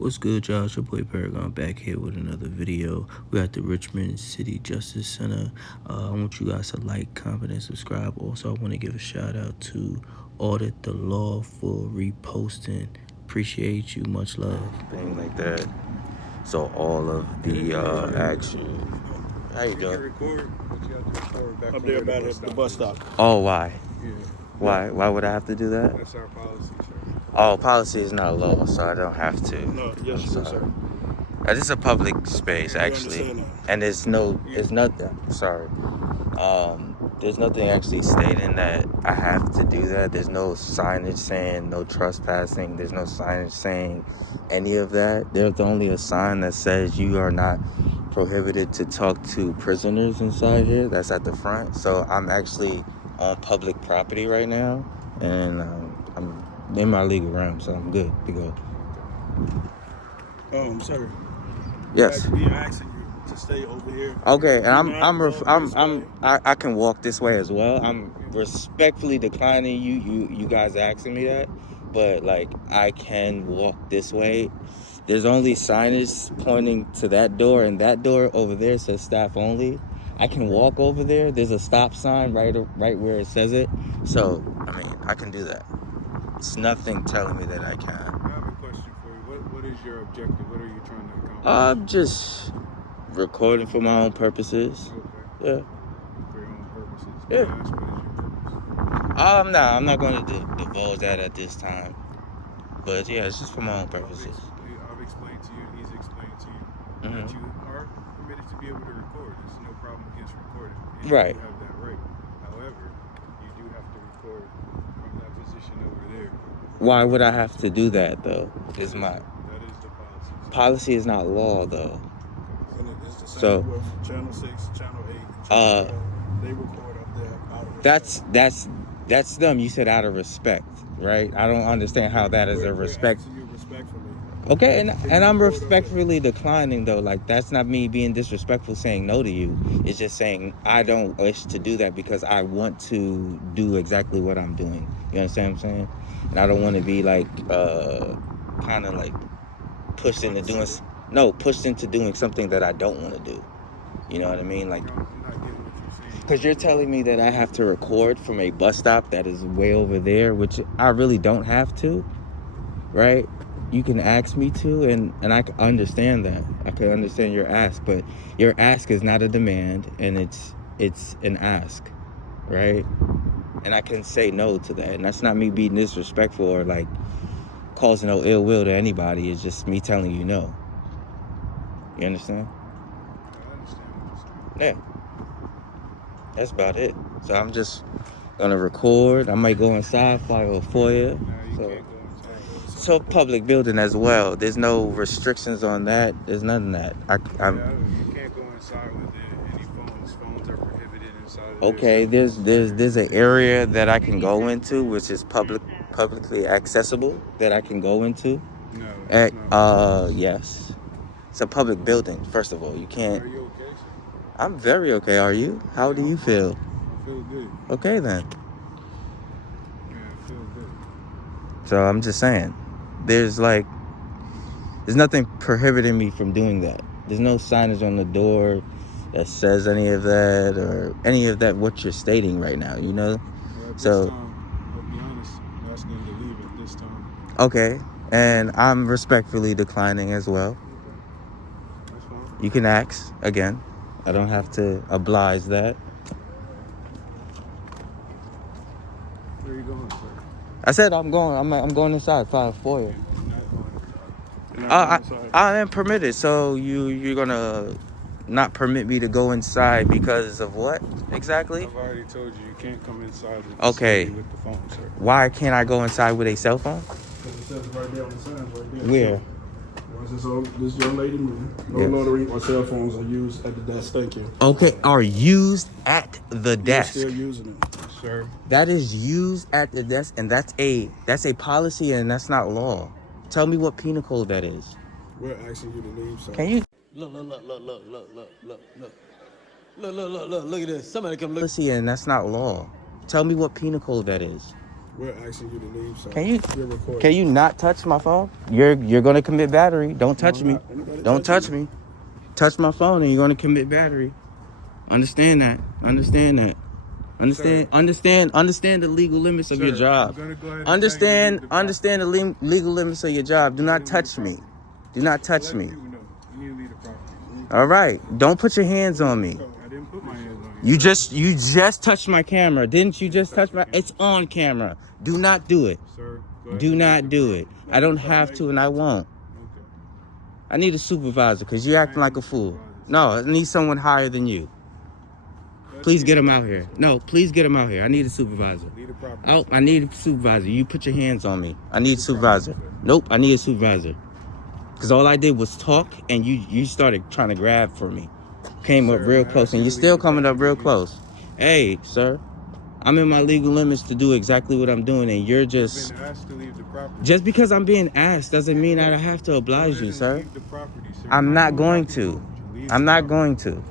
What's good, y'all? It's your boy Paragon back here with another video. We're at the Richmond City Justice Center. I want you guys to like, comment, and subscribe. Also, I want to give a shout out to Audit the Law for reposting. Appreciate you. Much love. Thing like that. So all of the action. How you doing? Record, but you have to record back up there about the bus stop. Oh, why? Yeah. Why would I have to do that? That's our policy, sir. Oh, policy is not law, so I don't have to. No, yes, you do, sir. This is a public space, actually, and there's nothing. Sorry, there's nothing actually stating that I have to do that. There's no signage saying no trespassing. There's no signage saying any of that. There's only a sign that says you are not prohibited to talk to prisoners inside here. That's at the front. So I'm actually on public property right now, and I'm in my legal realm, so I'm good to go. Sir. Yes. We are asking you to stay over here. Okay, and I can walk this way as well. I'm respectfully declining you guys asking me that, but like I can walk this way. There's only signage pointing to that door, and that door over there says staff only. I can walk over there. There's a stop sign right where it says it. So I mean, I can do that. It's nothing telling me that I can't. I have a question for you. What is your objective? What are you trying to accomplish? I'm just recording for my own purposes. Okay. Yeah. For your own purposes. Yeah. What is your purpose? I'm not going to divulge that at this time. But yeah, it's just for my own purposes. I've explained to you, and he's explained to you that you are permitted to be able to record. There's no problem against recording. And Right. You have that right. However, you do have to record from that position over there. Why would I have to do that, though? That is the policy. Policy is not law, though. And it's the same So, with Channel 6, Channel 8, and Channel 12. They record up there out of respect. That's them. You said out of respect, right? I don't understand how that is a respect. We're asking you respectfully. Okay, and I'm respectfully declining, though. Like, that's not me being disrespectful saying no to you. It's just saying I don't wish to do that because I want to do exactly what I'm doing. You understand what I'm saying? And I don't want to be like, kind of like pushed into doing something that I don't want to do. You know what I mean? Like, I'm not getting what you're saying. because you're telling me that I have to record from a bus stop that is way over there, which I really don't have to, right? You can ask me to, and I can understand that. I can understand your ask, but your ask is not a demand, and it's an ask, right? And I can say no to that, and that's not me being disrespectful or like causing no ill will to anybody. It's just me telling you no. You understand? I understand what you're saying. Yeah. That's about it. So I'm just gonna record. I might go inside, file a FOIA. Now you So, can't go inside. so public building as well. There's no restrictions on that. There's none of that. You can't go inside with any phones. Phones are prohibited inside of Okay, there's an area that I can go into, which is publicly accessible that I can go into. No, it's not. Yes. It's a public building, first of all. You can't. Are you okay, sir? I'm very okay. Are you? How do you feel? I feel good. Okay, then. Yeah, I feel good. So I'm just saying, there's nothing prohibiting me from doing that. There's no signage on the door that says any of that, what you're stating right now, you know? Well, at So, this time, I'll be honest, I'm asking you to leave at this time. okay, and I'm respectfully declining as well. That's fine. You can ask again. I don't have to oblige that. Where are you going, sir? I said I'm going inside, file for you. You're not going inside. You're not going inside. I am permitted, so you're gonna not permit me to go inside because of what exactly? I've already told you you can't come inside with the phone, sir. Why can't I go inside with a cell phone? Because it says right there on the signs right there. Where? This young lady moving. No Yes. loitering or cell phones are used at the desk. Thank you. Okay, are used at the desk. You're still using it, sir. That is used at the desk, and that's a policy, and that's not law. Tell me what penal code that is. We're asking you to leave, sir. Can you? Look at this. Somebody come look. Policy, and that's not law. Tell me what penal code that is. We're asking you to leave, so Can you you're recording. can you not touch my phone? You're gonna commit battery. Don't touch me. Don't touch me. Touch my phone and you're gonna commit battery. Understand that. Understand that. Understand the legal limits of your job. Understand the legal limits of your job. Do not touch me. Do not touch me. All right. Don't put your hands on me. I didn't put my hands on you. You just touched my camera. Didn't you just touch my? It's on camera. Do not do it. Sir, Do not do it. I don't have to and I won't. Okay. I need a supervisor because you're acting like a fool. No, I need someone higher than you. Please get him out here. No, please get him out here. I need a supervisor. Oh, I need a supervisor. You put your hands on me. I need a supervisor. Nope, I need a supervisor. Because all I did was talk and you started trying to grab for me. Came up real close and you're still coming up real close. Hey, sir, I'm in my legal limits to do exactly what I'm doing and you're just... Just because I'm being asked doesn't mean that I have to oblige you, sir. I'm not going to. I'm not going to.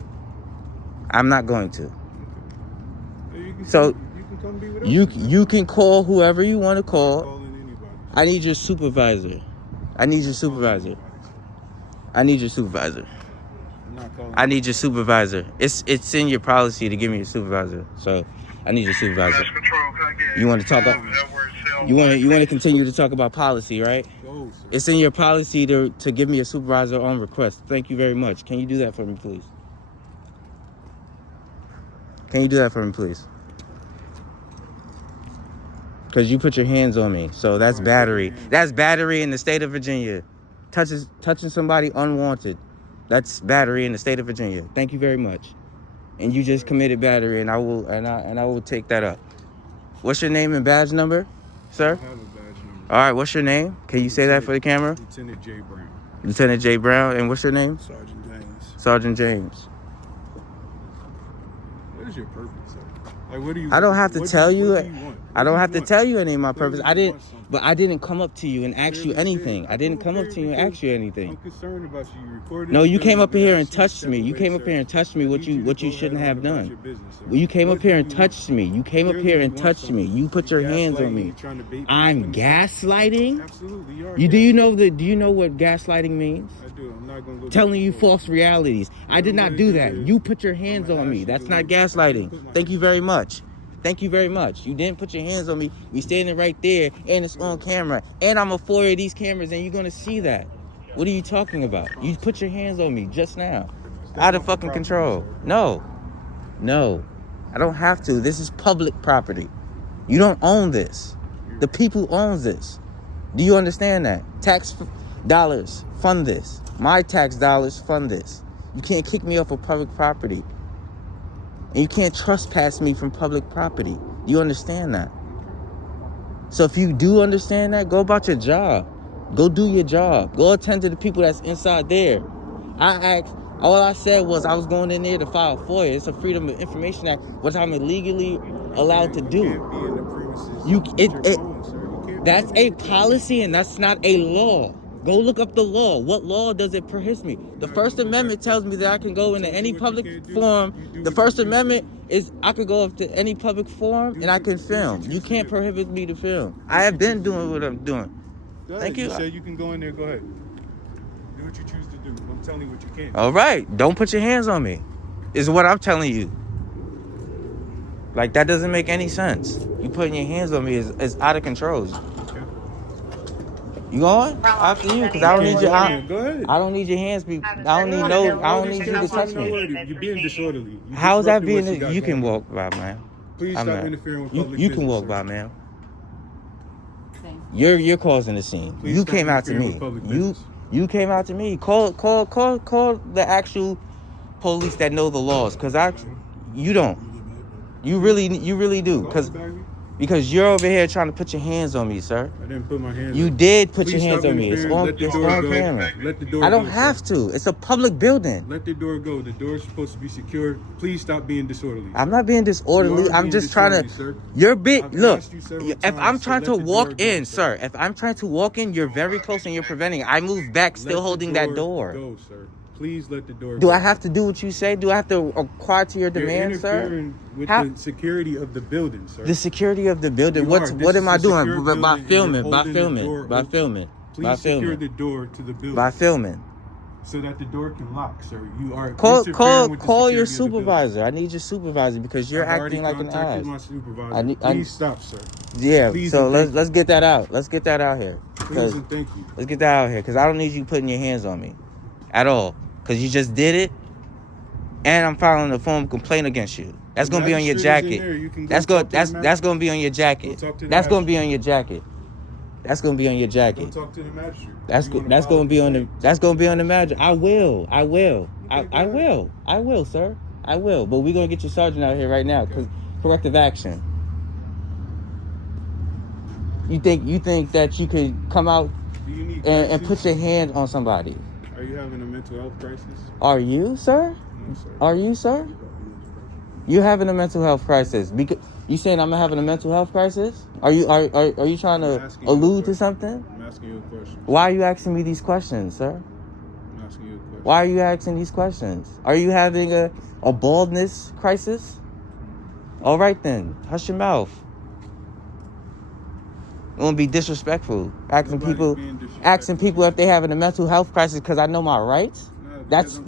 I'm not going to. So you can call whoever you want to call. I need your supervisor. I need your supervisor. I need your supervisor. I need your supervisor. It's in your policy to give me a supervisor. So I need your supervisor. You want to talk about? You want to continue to talk about policy, right? It's in your policy to give me a supervisor on request. Thank you very much. Can you do that for me, please? Can you do that for me, please? Because you put your hands on me. So that's battery. That's battery in the state of Virginia. Touching somebody unwanted. That's battery in the state of Virginia. Thank you very much. And you just committed battery, and I will take that up. What's your name and badge number, sir? I have a badge number. All right, what's your name? Can you say that for the camera? Lieutenant J. Brown. Lieutenant J. Brown. And what's your name? Sergeant James. Sergeant James. What is your purpose, sir? Like, what do you? I don't have to tell you. What do you want? I don't have to tell you any of my purpose. I didn't come up to you and ask you anything. I didn't come up to you and ask you anything. I'm concerned about you. You recorded. No, you came up here and touched me. You came up here and touched me what you shouldn't have done. You came up here and touched me. You came up here and touched me. You put your hands on me. I'm gaslighting? Absolutely, you are. Do you know what gaslighting means? I do. I'm not gonna go. Telling you false realities. I did not do that. You put your hands on me. That's not gaslighting. Thank you very much. Thank you very much. You didn't put your hands on me. You standing right there, and it's on camera. And I'm a four of these cameras, and you're gonna see that. What are you talking about? You put your hands on me just now. Out of fucking control. No. I don't have to. This is public property. You don't own this. The people owns this. Do you understand that? Tax dollars fund this. My tax dollars fund this. You can't kick me off of public property. And you can't trespass me from public property. Do you understand that? So if you do understand that, go about your job. Go do your job. Go attend to the people that's inside there. All I said was I was going in there to file FOIA. It's a Freedom of Information Act, which I'm illegally allowed to do. That's a policy and that's not a law. Go look up the law. What law does it prohibit me? The First Amendment tells me that I can go into any public forum. The First Amendment is I could go up to any public forum and I can film. You can't prohibit me to film. I have been doing what I'm doing. Thank you. You said you can go in there. Go ahead. Do what you choose to do. I'm telling you what you can't. All right. Don't put your hands on me. Is what I'm telling you. Like, that doesn't make any sense. You putting your hands on me is out of control. You going? After you, because I don't need your. Go ahead. I don't need your hands. I don't need you to touch me. You're being disorderly. How's that being? You can walk by, man. Please stop interfering with public business. You can walk by, man. You're causing the scene. You came out to me. You came out to me. Call the actual police that know the laws, because you don't. You really do, because you're over here trying to put your hands on me, sir. I didn't put my hands on you. You did put your hands on me. It's on camera. Let the door go. I don't have to. It's a public building. Let the door go. The door is supposed to be secured. Please stop being disorderly. I'm not being disorderly. I'm just trying to. Sir. You're big. Look, if I'm times, trying so to let the walk door go, in, sir. If I'm trying to walk in, you're very close and you're preventing. I move back, still holding that door. Go, sir. Please let the door Do go. I have to do what you say? Do I have to acquire to your You're demands, sir? interfering with the security of the building, sir. The security of the building. What am I doing? By filming. Please secure the door to the building. By filming. So that the door can lock, sir. You are interfering with the call your security of the supervisor. I need your supervisor because you're acting like an ass. I've already contacted my supervisor. Please stop, sir. Yeah. Please so let's get that out. Let's get that out here. Please and thank you. Let's get that out here because I don't need you putting your hands on me, at all. Because you just did it, and I'm filing a formal complaint against you. That's gonna be on your jacket. That's gonna be on your jacket. That's gonna be on your jacket. That's gonna be on your jacket. Go talk to the magistrate. That's gonna be on the magistrate. I will, sir. I will. But we're gonna get your sergeant out here right now because corrective action. You think that you could come out and put your hand on somebody? Are you having a mental health crisis? Are you, sir? No, sir. Are you, sir? You're having a mental health crisis. Because you saying I'm having a mental health crisis? Are you trying to allude to something? I'm asking you a question. Why are you asking me these questions, sir? I'm asking you a question. Why are you asking these questions? Are you having a baldness crisis? All right then, hush your mouth. It won't be disrespectful. Asking people if they having a mental health crisis because I know my rights. That's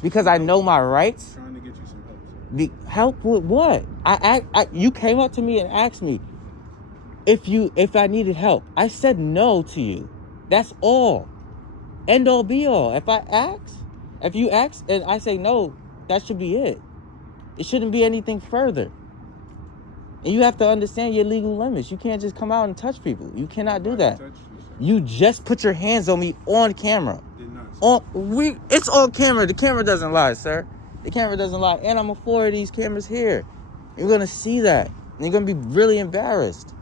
because I know my rights. I'm trying to get you some help, sir. Help with what? You came up to me and asked me if I needed help. I said no to you. That's all. End all be all. If you ask and I say no, that should be it. It shouldn't be anything further. And you have to understand your legal limits. You can't just come out and touch people. You cannot do that. You just put your hands on me on camera. It's on camera. The camera doesn't lie, sir. The camera doesn't lie. And I'm afforded these cameras here. You're going to see that. And you're going to be really embarrassed.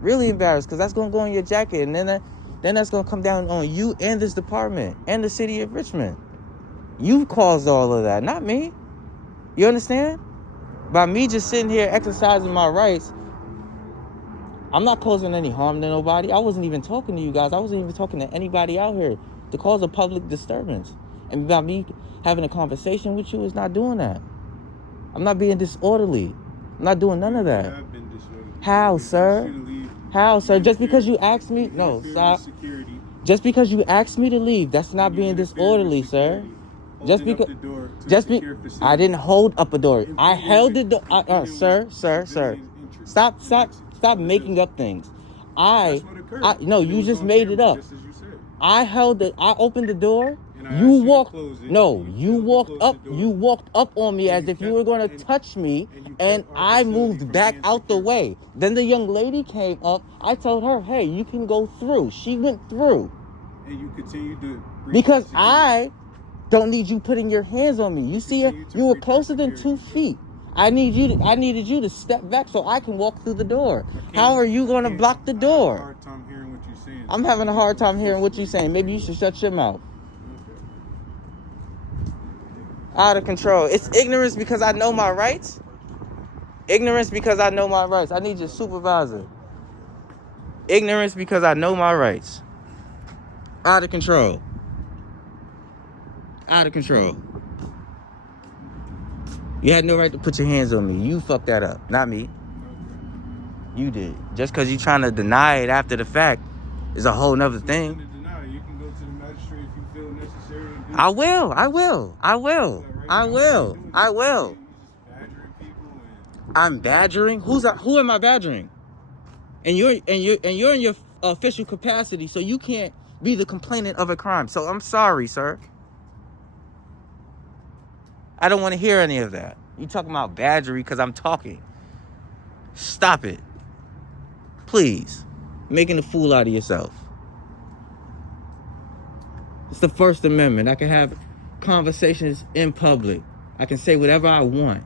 Really embarrassed because that's going to go in your jacket. And then that's going to come down on you and this department and the city of Richmond. You caused all of that, not me. You understand? By me just sitting here exercising my rights, I'm not causing any harm to nobody. I wasn't even talking to you guys. I wasn't even talking to anybody out here to cause a public disturbance. And by me having a conversation with you is not doing that. I'm not being disorderly. I'm not doing none of that. You have been disorderly. How, sir? How, sir? Just because you asked me... No, stop. Just because you asked me to leave, that's not being disorderly, sir. Just because... I didn't hold up a door. I held the door. Sir. Stop making up things. No, you just made it up. I opened the door. You walked up on me as if you were going to touch me, and I moved back out the way. Then the young lady came up. I told her, hey, you can go through. She went through. And you continued to... Because I don't need you putting your hands on me. You see, you were closer than 2 feet. I needed you to step back so I can walk through the door. How are you going to block the door? I'm having a hard time hearing what you're saying. Maybe you should shut your mouth. Out of control. It's ignorance because I know my rights. Ignorance because I know my rights. I need your supervisor. Ignorance because I know my rights. Out of control. Out of control. You had no right to put your hands on me. You fucked that up, not me. You did. Just because you're trying to deny it after the fact is a whole nother thing. You can go to the magistrate if you feel necessary. I will. I'm badgering? Who am I badgering? And you're in your official capacity, so you can't be the complainant of a crime. So I'm sorry, sir. I don't want to hear any of that. You talking about badgery because I'm talking. Stop it. Please. Making a fool out of yourself. It's the First Amendment. I can have conversations in public. I can say whatever I want.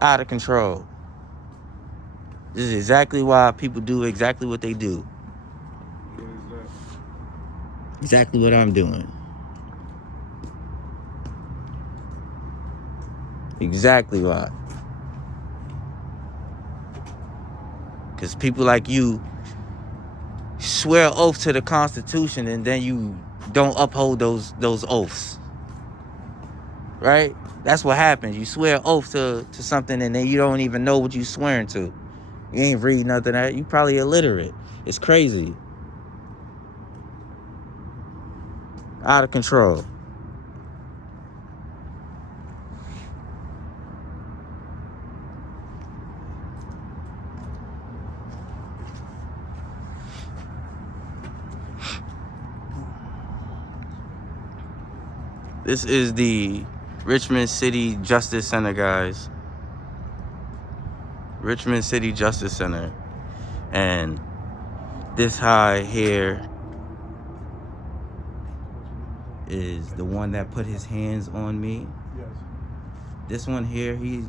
Out of control. This is exactly why people do exactly what they do. Exactly what I'm doing. Exactly why. Because people like you swear an oath to the Constitution and then you don't uphold those oaths, right? That's what happens. You swear an oath to something and then you don't even know what you swearing to. You ain't read nothing of that. You probably illiterate. It's crazy. Out of control. This is the Richmond City Justice Center, guys. Richmond City Justice Center. And this high here is the one that put his hands on me. Yes. This one here, he's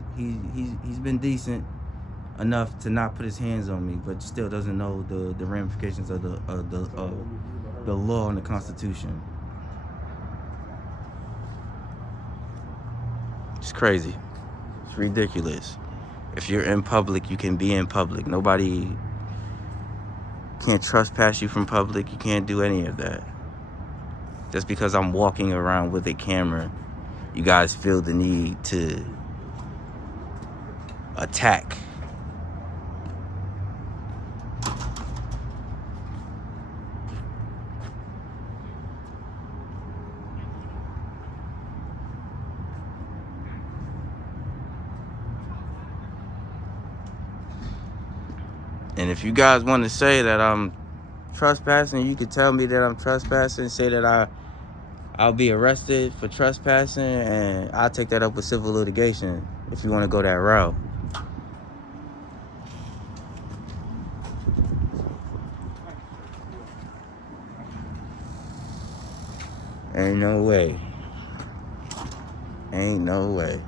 been decent enough to not put his hands on me, but still doesn't know the ramifications of the law and the Constitution. It's crazy. It's ridiculous. If you're in public, you can be in public. Nobody can't trespass you from public. You can't do any of that. Just because I'm walking around with a camera, you guys feel the need to attack. And if you guys want to say that I'm trespassing, you can tell me that I'm trespassing, say that I'll be arrested for trespassing, and I'll take that up with civil litigation if you want to go that route. Ain't no way. Ain't no way.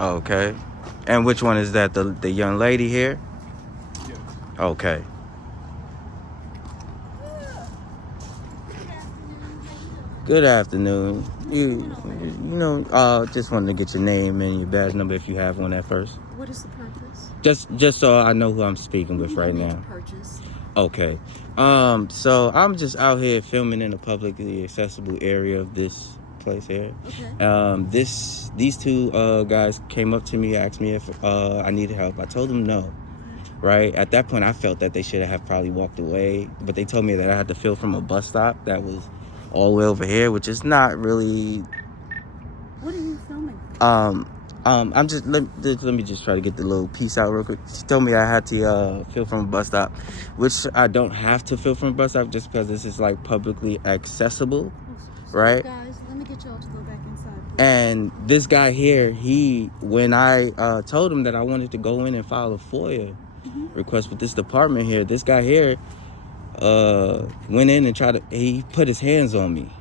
Okay. And which one is that? The young lady here? Yes. Okay. Good afternoon. You know, just wanted to get your name and your badge number if you have one at first. What is the purpose? Just so I know who I'm speaking with right now. Purchase. Okay. So I'm just out here filming in a publicly accessible area of this place here. Okay. These two guys came up to me, asked me if I needed help. I told them no. Right at that point, I felt that they should have probably walked away, but they told me that I had to film from a bus stop that was all the way over here, which is not really. What are you filming? I'm just let me just try to get the little piece out real quick. She told me I had to film from a bus stop, which I don't have to film from a bus stop just because this is like publicly accessible, right? Guys, let me get y'all to go back inside. Please. And this guy here, when I told him that I wanted to go in and file a FOIA request with this department here, this guy here went in and he put his hands on me.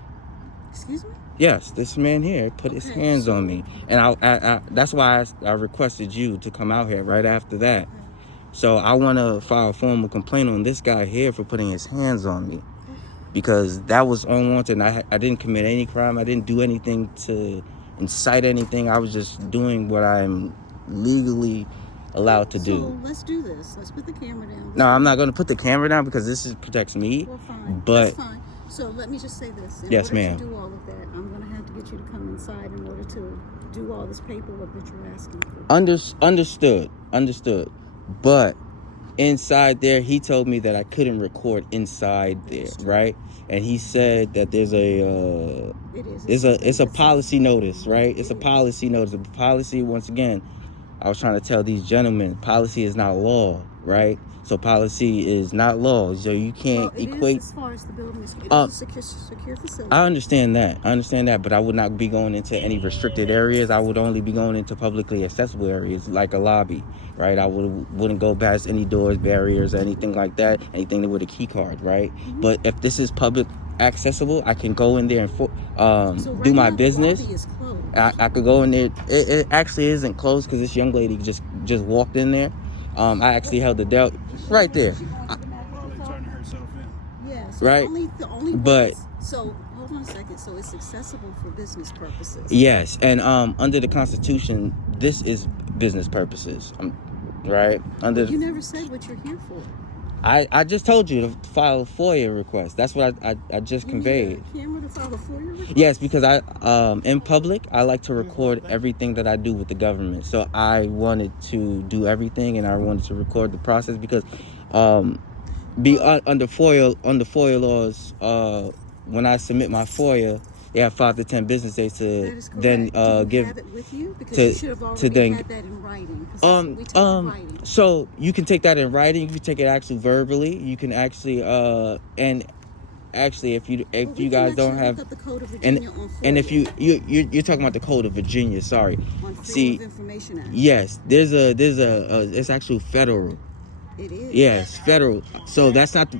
Excuse me? Yes, this man here put his hands on me. And I that's why I requested you to come out here right after that. Okay. So I want to file a formal complaint on this guy here for putting his hands on me. Because that was unwanted. I didn't commit any crime. I didn't do anything to incite anything. I was just doing what I'm legally allowed to do. So let's do this. Let's put the camera down. No, I'm not going to put the camera down because this protects me. Well, fine. But that's fine. So let me just say this. Yes, ma'am. In order to do all of that, I'm going to have to get you to come inside in order to do all this paperwork that you're asking for. Understood. But inside there, he told me that I couldn't record inside there, right? And he said that there's it's a policy notice, right? It's a policy notice. A policy, once again, I was trying to tell these gentlemen, policy is not law, right? So policy is not law. So you can't equate. As far as the building is a secure facility. I understand that, but I would not be going into any restricted areas. I would only be going into publicly accessible areas like a lobby, right? I wouldn't go past any doors, barriers, or anything like that. Anything with a key card, right? Mm-hmm. But if this is public accessible, I can go in there and do my business. The lobby is closed. I could go in there. It actually isn't closed because this young lady just walked in there. I actually held the door right there. Probably turning herself in. Yes. Right. The only but so hold on a second. So it's accessible for business purposes. Yes, and under the Constitution, this is business purposes, right? You never said what you're here for. I just told you to file a FOIA request. That's what I just conveyed. You need a camera to file a FOIA request? Yes, because in public, I like to record everything that I do with the government. So I wanted to do everything, and I wanted to record the process because under FOIA laws, when I submit my FOIA, they have 5 to 10 business days to then give. Have it with you? Because you should have already had that in writing. We take in writing. So you can take that in writing. You can take it actually verbally. You can actually and actually if you guys don't have look up the Code of Virginia on and if you're talking about the Code of Virginia, sorry. On Freedom of Information Act. Yes, there's a it's actually federal. It is. Yes, federal. So that's not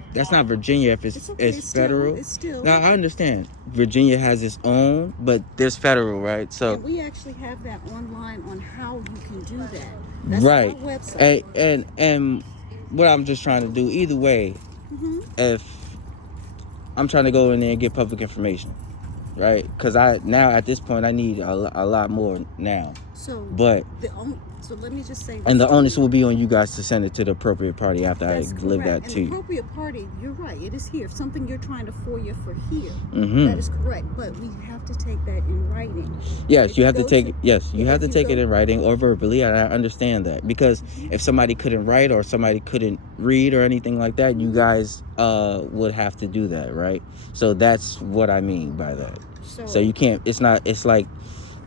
Virginia. If it's okay, it's federal. It's still. Now I understand. Virginia has its own, but there's federal, right? So and we actually have that online on how you can do that. That's right. on our website. And what I'm just trying to do, either way, if I'm trying to go in there and get public information, right? Because now at this point I need a lot more now. So let me just say. And the onus will be on you guys to send it to the appropriate party after I give that to you. The appropriate party, you're right. It is here. If something you're trying to FOIA for here, that is correct. But we have to take that in writing. Yes, you have to take. Yes, you have to take it in writing or verbally. And I understand that because if somebody couldn't write or somebody couldn't read or anything like that, you guys would have to do that, right? So that's what I mean by that. So you can't. It's not. It's like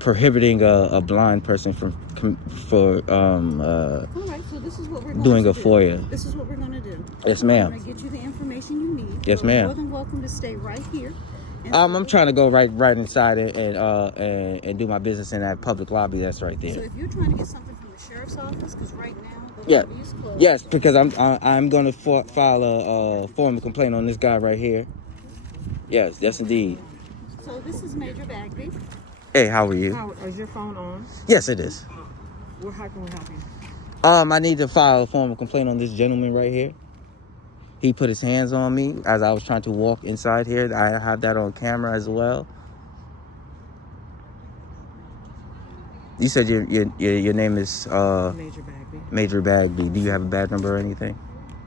prohibiting a blind person for all right, so this is what we're doing a FOIA. This is what we're going to do. Yes, ma'am. We're going to get you the information you need. Yes, ma'am. You're more than welcome to stay right here. I'm trying to go right inside it and do my business in that public lobby that's right there. So if you're trying to get something from the sheriff's office, because right now the lobby is closed. Yes, because I'm going to file a formal complaint on this guy right here. Yes, indeed. So this is Major Bagby. Hey, how are you? Is your phone on? Yes, it is. Well, how can we help you? I need to file a formal complaint on this gentleman right here. He put his hands on me as I was trying to walk inside here. I have that on camera as well. You said your name is Major Bagby. Major Bagby. Do you have a badge number or anything?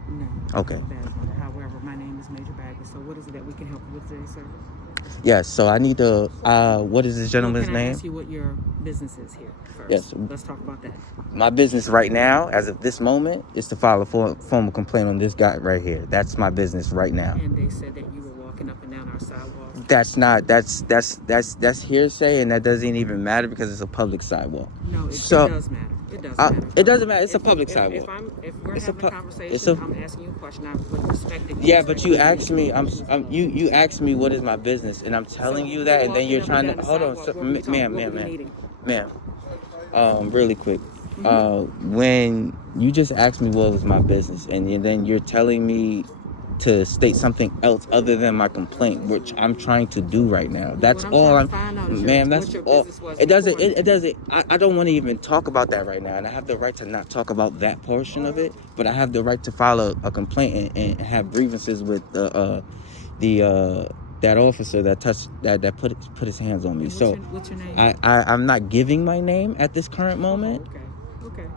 No. Okay. Badge number. However, my name is Major Bagby. So what is it that we can help you with today, sir? Yes, so I need to, what is this gentleman's name? Can I ask you what your business is here first? Yes. Let's talk about that. My business right now, as of this moment, is to file a formal complaint on this guy right here. That's my business right now. And they said that you were walking up and down our sidewalk. That's hearsay, and that doesn't even matter because it's a public sidewalk. No, it does matter. It does matter. It doesn't matter. It's a public sidewalk. If we're having a conversation, I'm asking you a question. I would respect it. But you asked me. You asked me what is my business, and I'm telling you that, and then you're trying to hold on, ma'am. Really quick. When you just asked me what was my business, and then you're telling me to state something else other than my complaint, which I'm trying to do right now. That's all ma'am, that's all. It doesn't, I don't want to even talk about that right now, and I have the right to not talk about that portion of it, but I have the right to file a complaint and have grievances with that officer that put his hands on me. What's your name? I'm not giving my name at this current moment. Okay.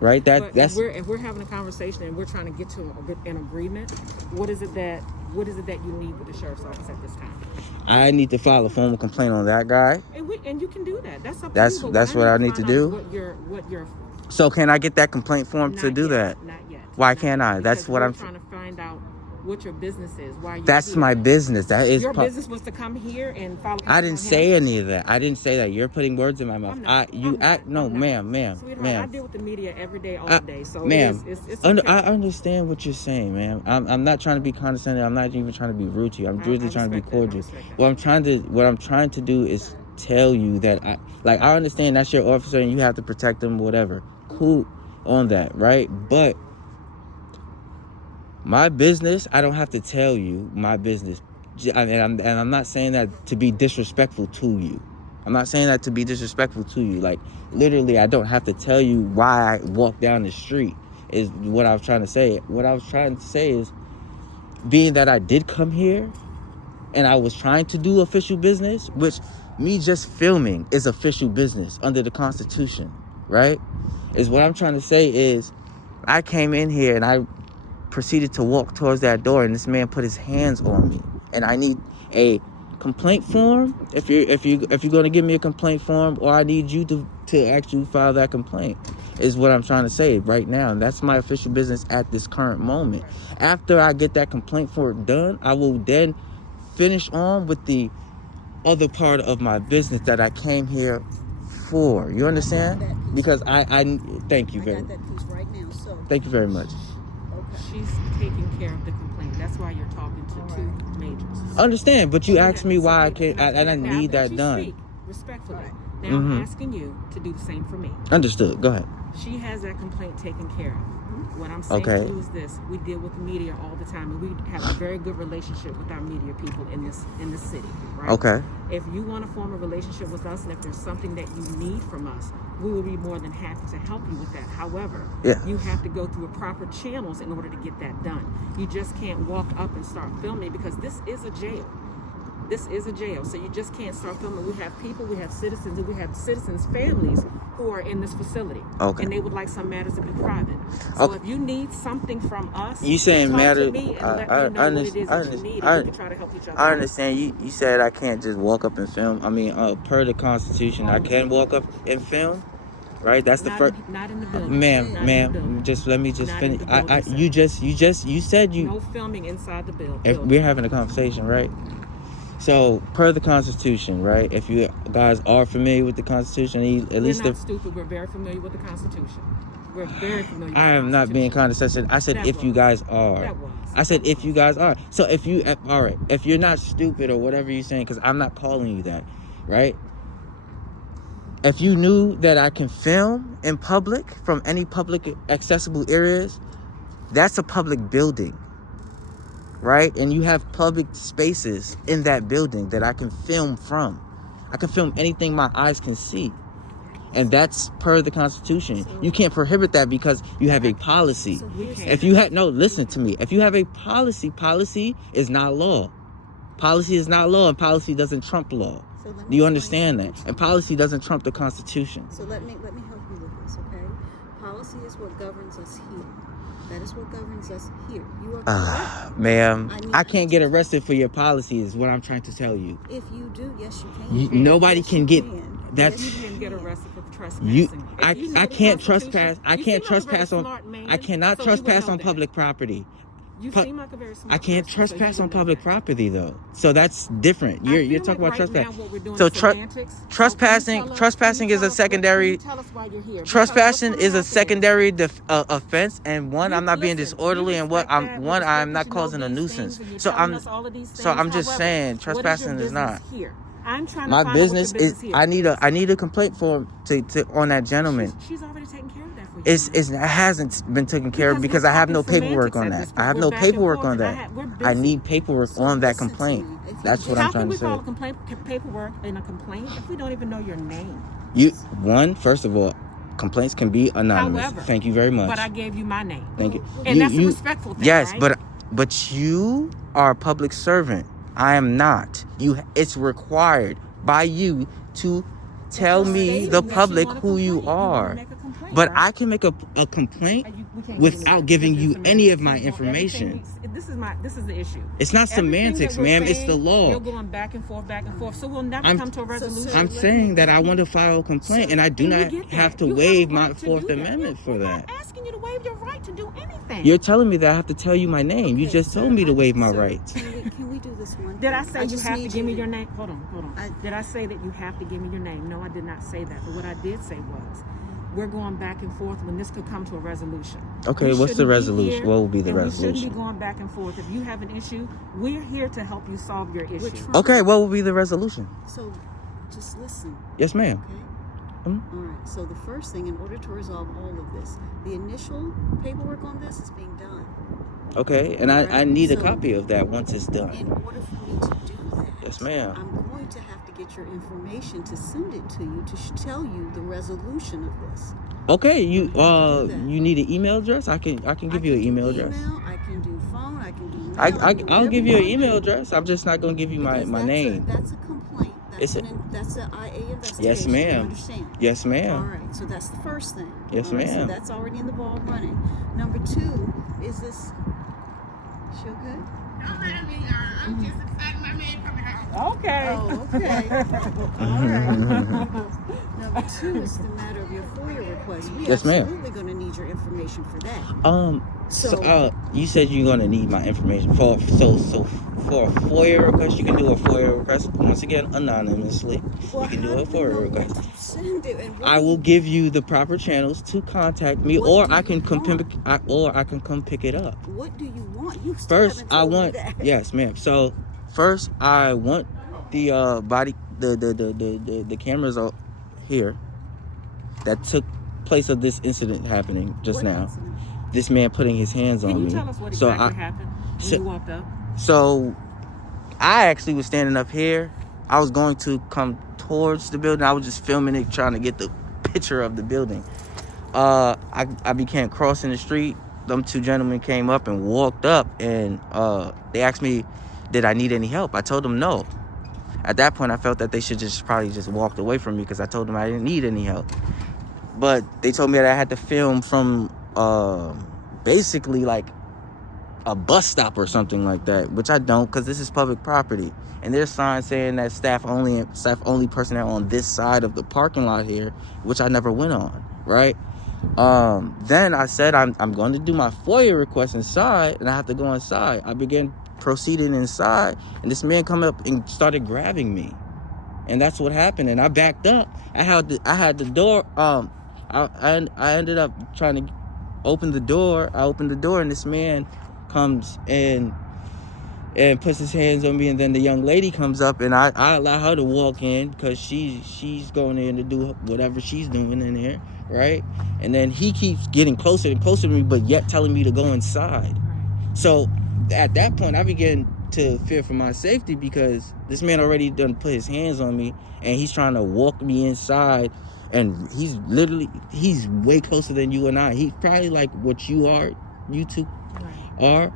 Right. If we're having a conversation and we're trying to get to an agreement, what is it that you need with the sheriff's office at this time? I need to file a formal complaint on that guy. And you can do that. That's up to you. That's what I need to do. What your So can I get that complaint form to do that? Not yet. Why can't I? That's what I'm trying to find out. What your business is? Why you? That's my business. That is your business was to come here and follow. I didn't say any of that. I didn't say that. You're putting words in my mouth. Ma'am. Sweetheart, I deal with the media every day, all day. So, ma'am, it's okay. I understand what you're saying, ma'am. I'm not trying to be condescending. I'm not even trying to be rude to you. I'm really trying to be cordial. What I'm trying to do is tell you that I understand that's your officer and you have to protect them, whatever. Cool on that, right? But my business, I don't have to tell you my business. And I'm not saying that to be disrespectful to you. I'm not saying that to be disrespectful to you. Like, literally, I don't have to tell you why I walk down the street is what I was trying to say. What I was trying to say is, being that I did come here, and I was trying to do official business, which me just filming is official business under the Constitution, right? Is what I'm trying to say is I came in here and I proceeded to walk towards that door, and this man put his hands on me, and I need a complaint form if you're going to give me a complaint form, or I need you to actually file that complaint, is what I'm trying to say right now. And that's my official business at this current moment. After I get that complaint form done, I will then finish on with the other part of my business that I came here for. You understand? Because I thank you very much. I got that piece right now. So Thank you very much. She's taking care of the complaint. That's why you're talking to two majors. Understand, but you asked me why I can't. I need that done. Speak respectfully. Now I'm asking you to do the same for me. Understood. Go ahead. She has that complaint taken care of. What I'm saying to you is this: we deal with the media all the time, and we have a very good relationship with our media people in this city, right? Okay. If you want to form a relationship with us, and if there's something that you need from us, we will be more than happy to help you with that. However, you have to go through proper channels in order to get that done. You just can't walk up and start filming, because this is a jail. This is a jail, so you just can't start filming. We have people, we have citizens, and we have citizens' families who are in this facility, and they would like some matters to be private. So if you need something from us, you saying matter? I understand. You said I can't just walk up and film. I mean, per the Constitution, I can walk up and film. Right, that's the first. Not in the building, ma'am. Just let me just finish. You said you. No filming inside the building. We're having a conversation, right? So, per the Constitution, right? If you guys are familiar with the Constitution, at least we're not stupid. We're very familiar with the Constitution. We're very familiar. I am not being condescending. I said if you guys are. I said if you guys are. So if you all right, if you're not stupid or whatever you're saying, because I'm not calling you that, right? If you knew that I can film in public from any public accessible areas, that's a public building, right? And you have public spaces in that building that I can film from. I can film anything my eyes can see. And that's per the Constitution. You can't prohibit that because you have a policy. If you had, no, listen to me. If you have a policy is not law. Policy is not law, and policy doesn't trump law. Do you understand that? And policy doesn't trump the Constitution. So let me help you with this, okay? Policy is what governs us here. That is what governs us here. You are ma'am, I can't get arrested for your policy is what I'm trying to tell you. If you do, yes, you can. Nobody can get... That's you can get arrested for trespassing. I can't trespass. I can't trespass on... I cannot trespass on public property. You seem like a very smart I can't person, trespass on public property though. So that's different. You're talking about trespass. So trespassing is a secondary. Trespassing is a secondary offense, and one, I'm not being disorderly, and I'm not causing a nuisance. So I'm just saying trespassing is not. I'm trying to my find business out what your is. I need a complaint form to on that gentleman. She's already taken care of that for you. It hasn't been taken care of because I have no paperwork on that. I have no paperwork on that. I need paperwork on that complaint. That's what I'm trying to say. How can we file a paperwork in a complaint if we don't even know your name? First of all, complaints can be anonymous. However, thank you very much. But I gave you my name. Thank you. And that's a respectful thing, yes, right? but you are a public servant. I am not. It's required by you to tell me, the public, who you are. But I can make a complaint without giving you any of my information. This is the issue. It's not semantics, ma'am. It's the law. You're going back and forth. So we'll never come to a resolution. I'm saying that I want to file a complaint, and I do not have to waive my Fourth Amendment for that. I'm not asking you to waive your right to do anything. You're telling me that I have to tell you my name. You just told me to waive my rights. Can we do this one? Did I say you have to give me your name? Hold on. Did I say that you have to give me your name? No, I did not say that. But what I did say was, we're going back and forth when this could come to a resolution. Okay, what's the resolution? What will be the resolution? We shouldn't be going back and forth. If you have an issue, we're here to help you solve your issue. Okay, what will be the resolution? So, just listen. Yes, ma'am. Okay. All right. So the first thing, in order to resolve all of this, the initial paperwork on this is being done. Okay, and I need a copy of that once it's done. In order for me to do that, yes, ma'am, I'm going to have to get your information to send it to you to tell you the resolution of this. Okay, you need an email address? I can give you an email address. I can do phone. I can do. I'll give you an email address. I'm just not gonna give you my name. That's a complaint. That's an IA investigation. Yes, ma'am. You understand? Yes, ma'am. All right. So that's the first thing. Yes, right, ma'am. So that's already in the ball running. Number 2 is this. She okay? I'm just excited my man coming out. Okay. Oh, okay. All right. Number 2 is the matter of your FOIA request. We Yes, ma'am. absolutely going to need your information for that. So you said you're gonna need my information for a FOIA request. You can do a FOIA request once again anonymously. Well, you can do a FOIA request. Send it and I will give you the proper channels to contact me, or I can come pick it up. What do you want? You still First, haven't I told me want that. yes, ma'am. So first, I want the body, the cameras out here that took place of this incident happening just What now. incident? This man putting his hands on Can me. you tell us what exactly happened when you walked up? So I actually was standing up here. I was going to come towards the building. I was just filming it, trying to get the picture of the building. I began crossing the street. Them 2 gentlemen came up and walked up, and they asked me, did I need any help? I told them no. At that point, I felt that they should probably just walked away from me, because I told them I didn't need any help. But they told me that I had to film from basically like a bus stop or something like that, which I don't, because this is public property, and there's signs saying that staff only personnel on this side of the parking lot here, which I never went on, right? Then I said I'm going to do my FOIA request inside, and I have to go inside. I began proceeding inside, and this man come up and started grabbing me, and that's what happened. And I backed up. I had the door. I ended up trying to open the door. I opened the door, and this man comes and puts his hands on me, and then the young lady comes up, and I allow her to walk in, because she's going in to do whatever she's doing in there, right? And then he keeps getting closer and closer to me, but yet telling me to go inside. So at that point, I began to fear for my safety, because this man already done put his hands on me, and he's trying to walk me inside, and he's way closer than you and I. He's probably like what you two are,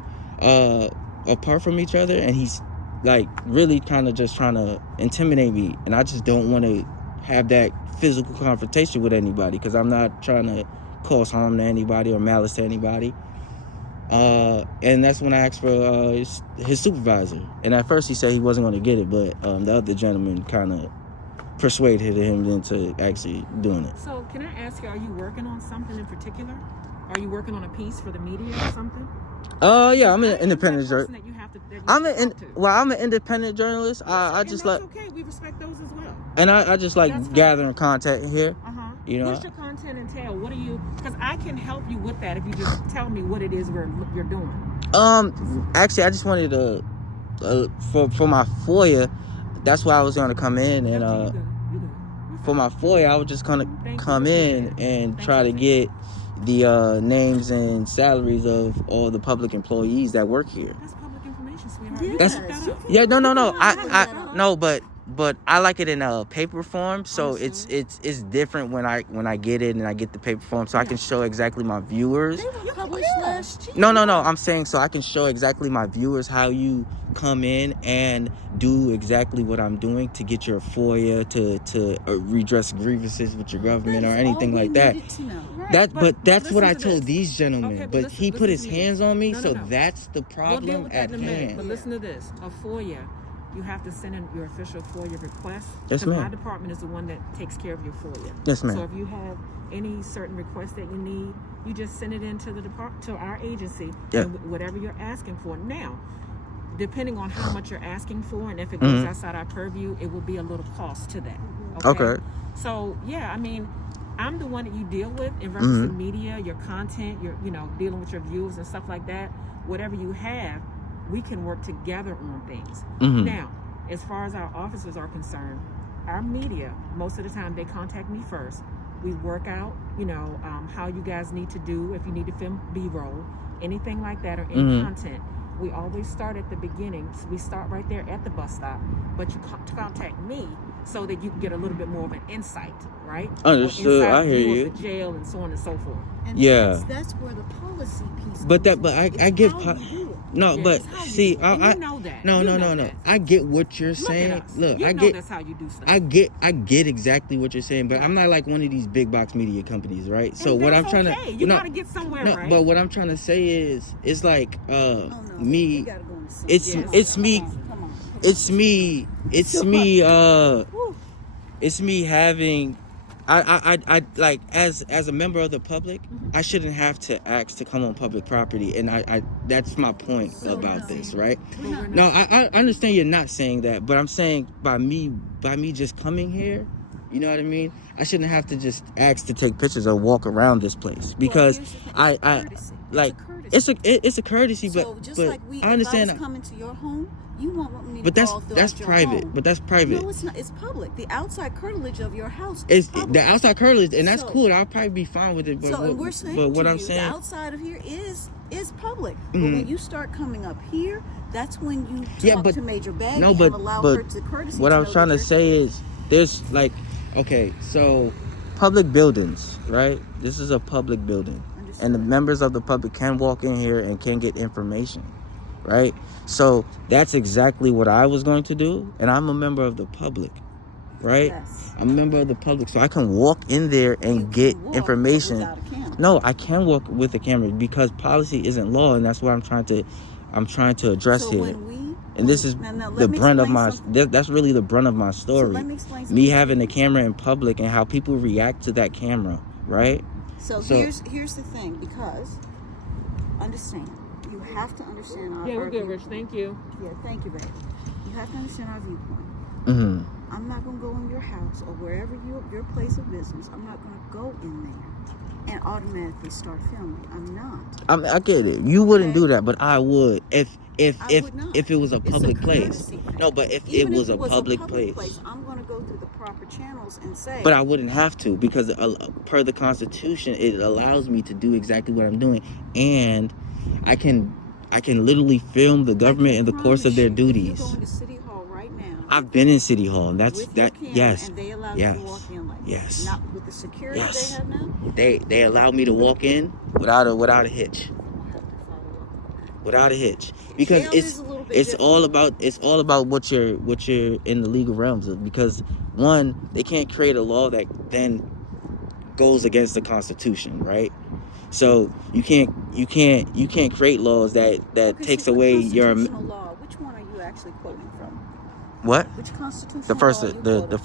apart from each other, and he's like really kind of just trying to intimidate me, and I just don't want to have that physical confrontation with anybody, because I'm not trying to cause harm to anybody or malice to anybody. And that's when I asked for his supervisor, and at first he said he wasn't going to get it, but the other gentleman kind of persuaded him into actually doing it. So can I ask you, are you working on something in particular? Are you working on a piece for the media or something? Yeah, I'm an independent journalist. I'm an independent journalist. I just that's okay. We respect those as well. And I just like gathering content here. You know. What's your content entail? What are you? Because I can help you with that if you just tell me what it is you're doing. Actually, I just wanted to for my FOIA. That's why I was going to come in, and You good. for my FOIA, I was just gonna come in and try to get the names and salaries of all the public employees that work here. That's public information, sweetheart. No, but I like it in a paper form, so it's different when I get it and I get the paper form, so I can show exactly my viewers. You published last year. No, I'm saying so I can show exactly my viewers how you come in and do exactly what I'm doing to get your FOIA, to redress grievances with your government or anything like that. That's what I told these gentlemen. Okay, but he put his hands on me, so that's the problem we'll deal with that in a minute. hand. But listen to this: a FOIA. You have to send in your official FOIA request. Yes, ma'am. My department is the one that takes care of your FOIA. Yes, ma'am. So if you have any certain request that you need, you just send it into the to our agency. Yeah. And whatever you're asking for. Now, depending on how much you're asking for, and if it goes outside our purview, it will be a little cost to that. Okay. So yeah, I mean, I'm the one that you deal with in reference to media, your content, your dealing with your viewers and stuff like that. Whatever you have, we can work together on things. Now, as far as our officers are concerned, our media, most of the time they contact me first. We work out, how you guys need to do, if you need to film B-roll, anything like that, or any content. We always start at the beginning. So we start right there at the bus stop, but you contact me so that you can get a little bit more of an insight, right? Understood. I hear you. Of the jail and so on and so forth. And yeah. That's where the policy piece. But comes I in. get. It's how you do it. No, Yeah, but it's how you see, do it. And you know that. no, You no, know no. that. I get what you're Look saying. at us. Look, You I know get. that's how you do stuff. I get exactly what you're saying, but I'm not like one of these big box media companies, right? So and what that's I'm trying okay. to You gotta get somewhere, no, right? but what I'm trying to say is, it's like Oh, no. me. We gotta go into some- It's Come on, it's come me. on, come on. It's me. It's me. It's me having. I like as a member of the public, I shouldn't have to ask to come on public property, and I that's my point about this, right? No, I understand you're not saying that, but I'm saying by me just coming here, you know what I mean? I shouldn't have to just ask to take pictures or walk around this place because I like it's a courtesy, So but just like we, I understand. if I was coming to your home, you won't me to But call that's throughout private. your home. But that's private. No, it's not. It's public. The outside curtilage of your house is public. The outside curtilage, and that's So- cool. I'll probably be fine with it. But So and we're saying but what to I'm you, saying, the outside of here is public. But Mhm. when you start coming up here, that's when you talk Yeah, but- to Major Bag no, and but allow but her to courtesy. what to I was know trying that to you're say here. is there's like, okay, so public buildings, right? This is a public building, and the members of the public can walk in here and can get information, right? So that's exactly what I was going to do, and I'm a member of the public, right? Yes. I'm a member of the public, so I can walk in there and You get can walk information. without a camera. No, I can walk with a camera because policy isn't law, and that's what I'm trying to address So here. when we, And this is now the let me brunt of explain my. something. That's really the brunt of my story. So let me explain Me something. having a camera in public and how people react to that camera, right? So here's the thing, because understand, you have to understand our. Yeah, we're our good, view- Rich. Thank you. Yeah, thank you, babe. You have to understand our viewpoint. Mm-hmm. I'm not gonna go in your house or wherever your place of business. I'm not gonna go in there and automatically start filming. I'm not. I get it. You wouldn't Okay. do that, but I would if I would not. it was a It's a public place. courtesy thing. No, but if Even it was if a public place. I'm gonna go through the proper channels and say. But I wouldn't have to because per the Constitution, it allows me to do exactly what I'm doing, and I can literally film the government in the course of their duties. You're going to City Hall right now. I've been in City Hall, and that's with your that. camera, Yes, And they allow yes, you to walk in like yes. Not with the security Yes. they have now. They allow me to walk in without a hitch. I'll have to follow up. Without a hitch, because Jail is a little bit it's different. all about what you're in the legal realms of. Because one, they can't create a law that then goes against the Constitution, right? So you can't create laws that Okay, takes so what away your constitutional law. Which one are you actually quoting from? what Which constitutional the first law are you the quoting?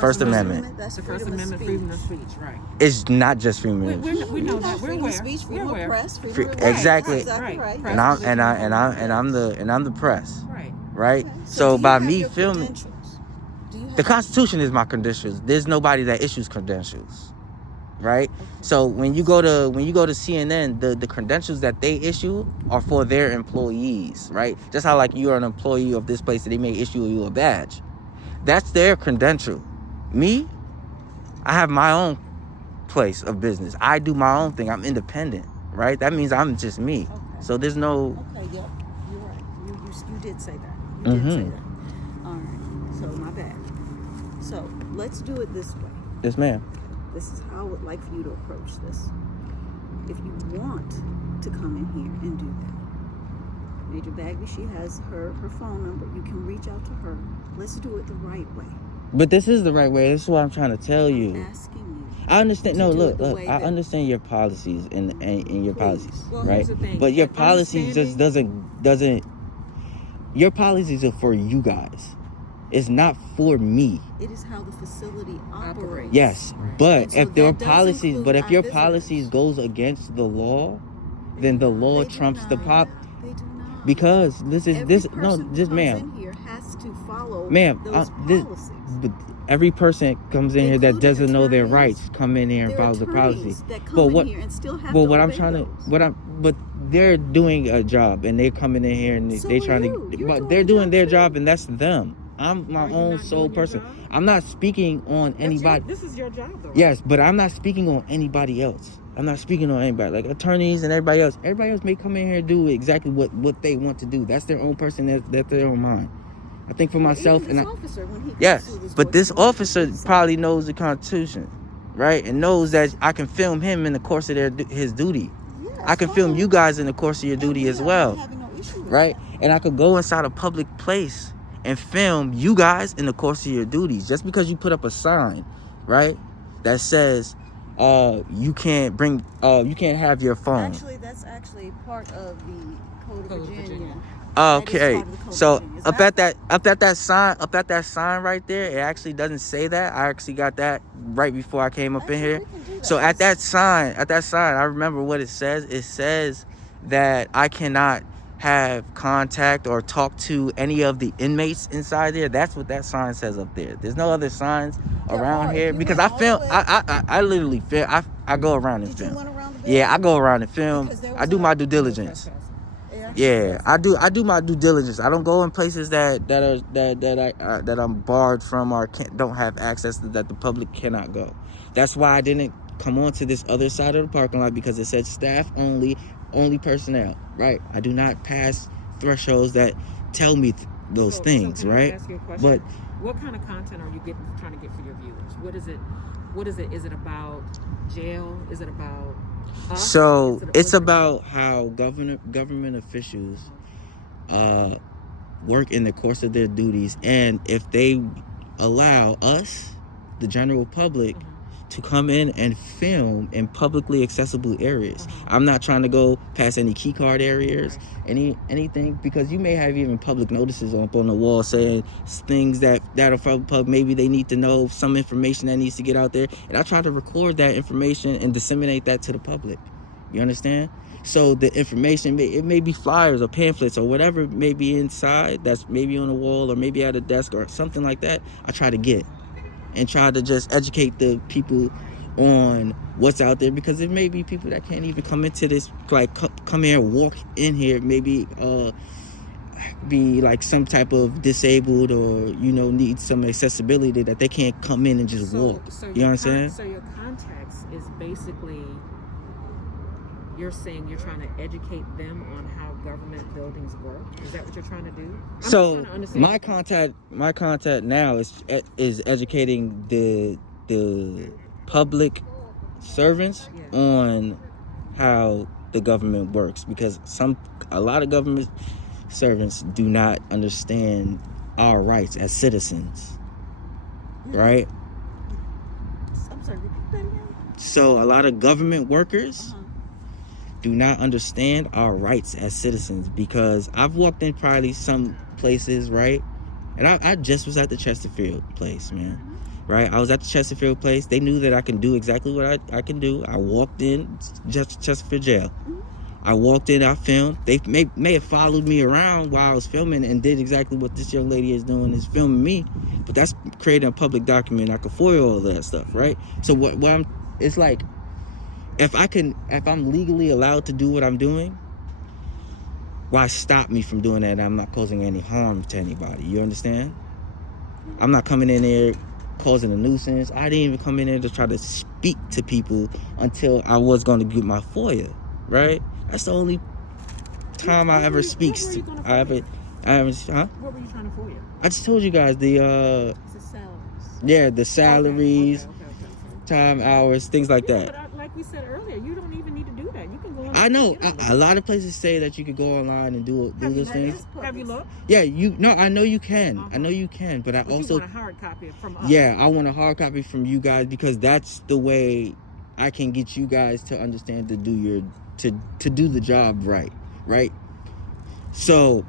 First Amendment. That's The First freedom of Amendment, speech. freedom of speech, right? It's not just freedom of We speech. know that. We're Freedom aware. of speech, We're freedom of aware. press, freedom Free- of exactly. Exactly right. Right. And I'm the press, Right. right? Okay. So do you by have me your filming, credentials? Do you have the Constitution is my credentials. There's nobody that issues credentials, right? So when you go to CNN, the credentials that they issue are for their employees, right? Just how like you're an employee of this place, they may issue you a badge. That's their credential. Me, I have my own place of business. I do my own thing. I'm independent, right? That means I'm just me. Okay. So there's no. Okay, yep, you're right. You did say that. You did say that. All right. So my bad. So let's do it this way. Yes, ma'am. This is how I would like for you to approach this. If you want to come in here and do that, Major Bagby, she has her phone number. You can reach out to her. Let's do it the right way. But this is the right way. This is what I'm trying to tell you. I'm asking you. I understand. to No, do look. it the way I that- understand your policies and your Please. policies, Well, right? here's the thing. But your That policies just doesn't. Your policies are for you guys. It's not for me. It is how the facility operates. Yes, Right. but And so if your that does policies, include but if our your visitors. policies goes against the law, They then do the not. law They do trumps the not. pop. They do not. Because this is Every this no, person who just comes ma'am, in here has to follow ma'am. those This, policies. but every person comes in here that Including doesn't know their attorneys. rights come in here and There follows are the policy. attorneys that come But in what? here and still have But to what I'm obey trying those. but they're doing a job and they're coming in here and So they are trying you. to, You're but doing they're your doing job their too. job and that's them. I'm my Are you own not sole doing your person. job? I'm not speaking on anybody. This is your job, though. Right? Yes, but I'm not speaking on anybody else. I'm not speaking on anybody. Like attorneys and everybody else. Everybody else may come in here and do exactly what they want to do. That's their own person. That's their own mind. I think for myself, Even and this officer, when he comes yes, through but this door, he officer knows probably knows the Constitution, right? And knows that I can film him in the course of his duty. Yeah, I can it's film fine. you guys in the course of your And duty we as are well. having no issue issue with right? that. And I could go inside a public place and film you guys in the course of your duties. Just because you put up a sign, right, that says you can't have your phone. Actually, that's actually part of the Code of Virginia. Okay, so up at that sign right there, it actually doesn't say that. I actually got that right before I came up in here. So at that sign, I remember what it says. It says that I cannot have contact or talk to any of the inmates inside there. That's what that sign says up there. There's no other signs around here because I film. I literally film. I go around and film. Yeah, I go around and film. I do my due diligence. Yeah, I do my due diligence. I don't go in places that I'm barred from or don't have access to, that the public cannot go. That's why I didn't come on to this other side of the parking lot, because it said staff only personnel, right? I do not pass thresholds that tell me those things, can right? I ask you a question? But what kind of content are you trying to get for your viewers? What is it? Is it about jail? Is it about us? So it's about how government officials work in the course of their duties, and if they allow us, the general public, to come in and film in publicly accessible areas. I'm not trying to go past any key card areas, anything, because you may have even public notices up on the wall saying things that are for the public. Maybe they need to know some information that needs to get out there, and I try to record that information and disseminate that to the public. You understand? So the information, it may be flyers or pamphlets or whatever may be inside, that's maybe on the wall or maybe at a desk or something like that, I try to get and try to just educate the people on what's out there, because there may be people that can't even come into this, like come here, walk in here, maybe be like some type of disabled or need some accessibility, that they can't come in and just walk. You know what I'm saying? So your context is basically, you're saying you're trying to educate them on how government buildings work. Is that what you're trying to do? So my contact now is educating the public servants on how the government works, because a lot of government servants do not understand our rights as citizens, right? I'm sorry, repeat that again? So a lot of government workers do not understand our rights as citizens, because I've walked in probably some places, right? And I just was at the Chesterfield place, man. Right? I was at the Chesterfield place. They knew that I can do exactly what I can do. I walked in Chesterfield jail. I walked in, I filmed. They may have followed me around while I was filming and did exactly what this young lady is doing, is filming me. But that's creating a public document. I can FOIA all that stuff, right? So it's like, if I'm legally allowed to do what I'm doing, why stop me from doing that? And I'm not causing any harm to anybody. You understand? I'm not coming in there causing a nuisance. I didn't even come in there to try to speak to people until I was going to get my FOIA, right? That's the only time I ever speak. What were you What were you trying to FOIA? I just told you guys the salaries. the salaries, Okay. time, hours, things like that. But like we said earlier, you don't even need to do that. You can go on. I know a lot of places say that you could go online and do those things. Have you looked? Yeah, I know you can. I know you can, but also you want a hard copy from us. Yeah, I want a hard copy from you guys, because that's the way I can get you guys to understand to do the job right? So,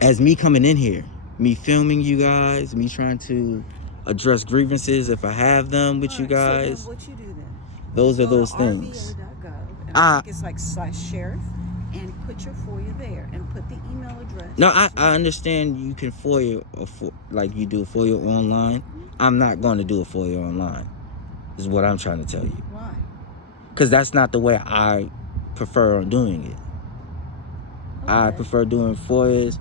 as me coming in here, me filming you guys, me trying to address grievances if I have them with you guys. So what you do then? Those are those things. RVO.gov, and I think it's like /sheriff, and put your FOIA there, and put the email address. No, I understand you can FOIA, like you do FOIA online. I'm not going to do a FOIA online, is what I'm trying to tell you. Why? Because that's not the way I prefer on doing it. Okay. I prefer doing FOIAs.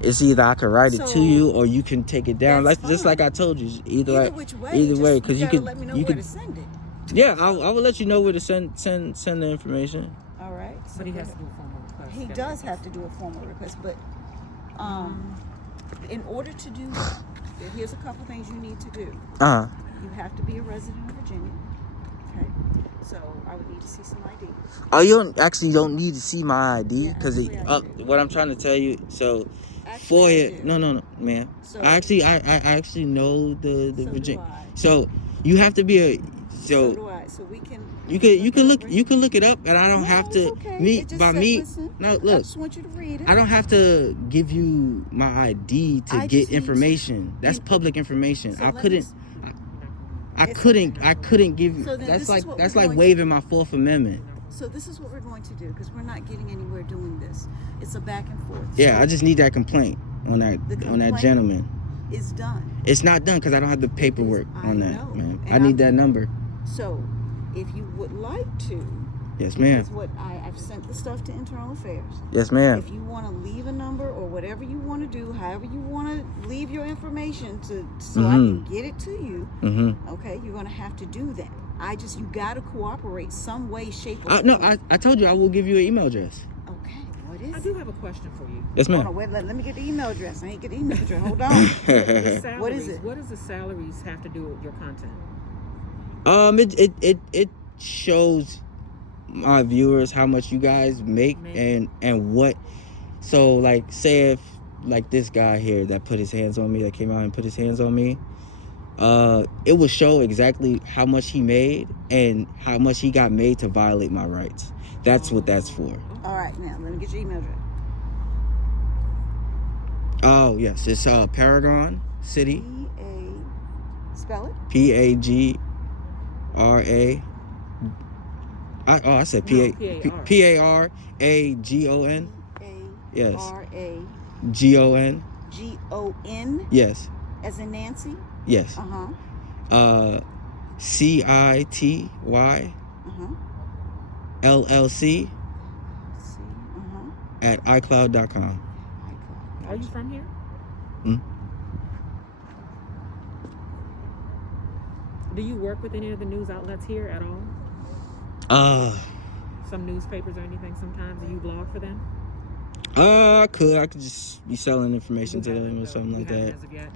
It's either I can write it to you, or you can take it down. Just like I told you, either way, because you can. Let me know where to send it. Yeah, I will let you know where to send the information. All right. But he has to do a formal request. He does have to do a formal request, but in order to do that, here's a couple things you need to do. You have to be a resident of Virginia. Okay. So I would need to see some ID. Oh, you don't need to see my ID Yeah, because actually, I do. what I'm trying to tell you. So Actually, I do. no, man. So, I actually know the so Virginia. do I. So you have to be So do I. So we can. You can look it up, and I don't have to. It's okay. Listen, No, I look. just want you to read it. I don't have to give you my ID to I get just need information. That's public information. So I let me couldn't give you. So then That's this is what that's we're like going waiving my Fourth Amendment. So this is what we're going to do because we're not getting anywhere doing this. It's a back and forth. Yeah, So I just need that complaint on that gentleman. It's done. It's not done because I don't have the paperwork on that, know. man. And I need that number. So if you would like to, Yes, ma'am. that's what I've sent the stuff to Internal Affairs. Yes, ma'am. If you want to leave a number or whatever you want to do, however you want to leave your information so I can get it to you, okay, you're going to have to do that. You got to cooperate some way, shape, or form. No, I told you I will give you an email address. Okay, what is I it? do have a question for you. Yes, ma'am. Hold on, wait, let me get the email address. I ain't get the email address. Hold on. The salaries, What is it? What does the salaries have to do with your content? It shows my viewers how much you guys make and what. So like, say if like this guy here that put his hands on me, that came out and put his hands on me, it will show exactly how much he made and how much he got made to violate my rights. That's what that's for. All right, now let me get your email address. Oh yes, it's Paragon City. Spell it. Pagra. I said Paragon. Yes. Gon. Yes. As in Nancy. Yes. CITY LLC at iCloud.com. Are you from here? Do you work with any of the news outlets here at all? Some newspapers or anything sometimes? Do you blog for them? I could just be selling information to them or something like that. As of yet?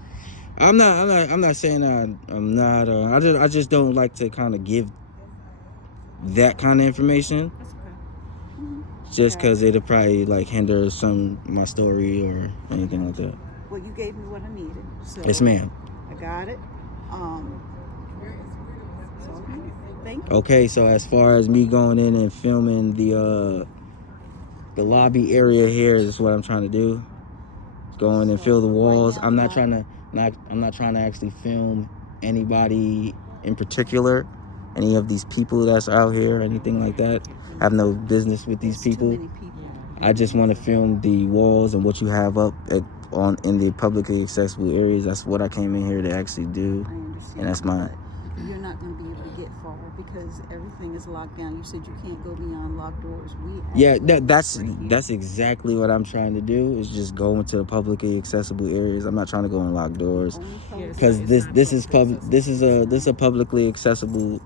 I'm not saying I'm not. I just don't like to kind of give that kind of information. That's okay. Just because it'll probably like hinder my story or anything like that. Well, you gave me what I needed. So Yes, ma'am. I got it. So, thank you. Okay, so as far as me going in and filming the lobby area here is what I'm trying to do. Go in and fill the walls. I'm not trying to actually film anybody in particular, any of these people that's out here, anything like that. I have no business with these people. Too many people. I just want to film the walls and what you have up in the publicly accessible areas. That's what I came in here to actually do. I understand. And that's mine. You're not going to be able to get far because everything is locked down. You said you can't go beyond locked doors. That's exactly what I'm trying to do. Is just go into the publicly accessible areas. I'm not trying to go in locked doors because this is a publicly accessible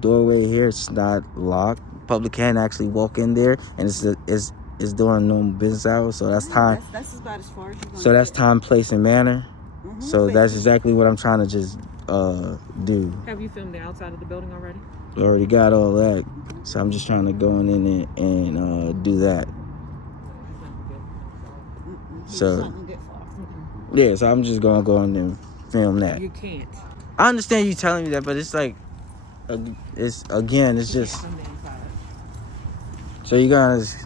doorway here. It's not locked. Public can actually walk in there, and it's during normal business hours. So that's time. That's about as far as you're going. So that's time, place, and manner. So that's exactly what I'm trying to just do. Have you filmed the outside of the building already? Already got all that, so I'm just trying to go in and do that. So yeah, so I'm just gonna go in and film that. You can't. I understand you telling me that, but it's like, it's just. So you guys